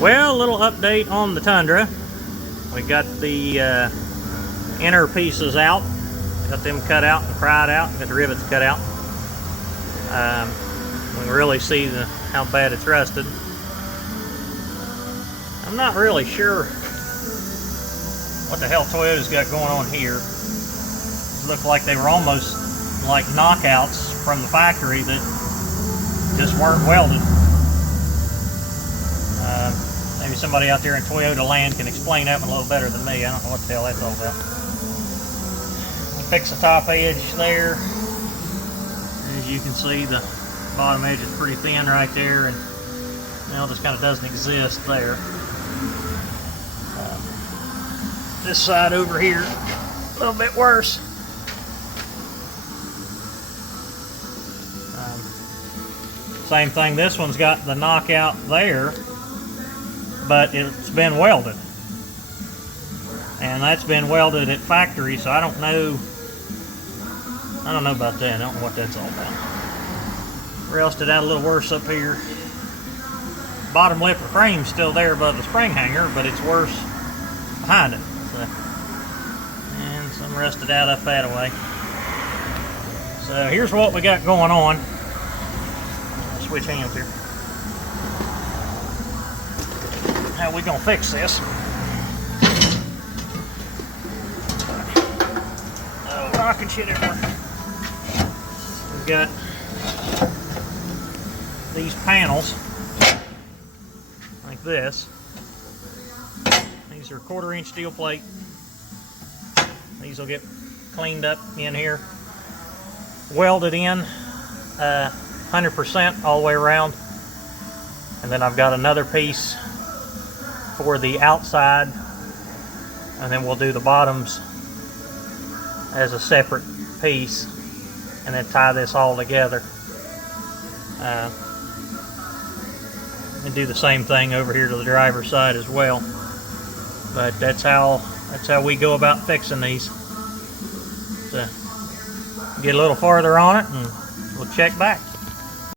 Well, a little update on the Tundra. We got the inner pieces out, got them cut out and pried out, got the rivets cut out. We can really see how bad it's rusted. I'm not really sure what the hell Toyota's got going on here. It looked like they were almost like knockouts from the factory that just weren't welded. Maybe somebody out there in Toyota land can explain that one a little better than me. I don't know what the hell that's all about. Fix the top edge there. As you can see, the bottom edge is pretty thin right there, and now this kind of doesn't exist there. This side over here, a little bit worse. Same thing, this one's got the knockout there, but it's been welded. And that's been welded at factory, so I don't know about that. I don't know what that's all about. Rusted out a little worse up here. Bottom lip of frame's still there above the spring hanger, but it's worse behind it. So, and some rusted out up that way. So here's what we got going on. I'll switch hands here. How we gonna fix this? Oh, rocking shit everywhere. We've got these panels like this. These are 1/4 inch steel plate. These will get cleaned up in here, welded in 100% all the way around, and then I've got another piece for the outside, and then we'll do the bottoms as a separate piece and then tie this all together, and do the same thing over here to the driver's side as well. But that's how we go about fixing these. So get a little farther on it and we'll check back.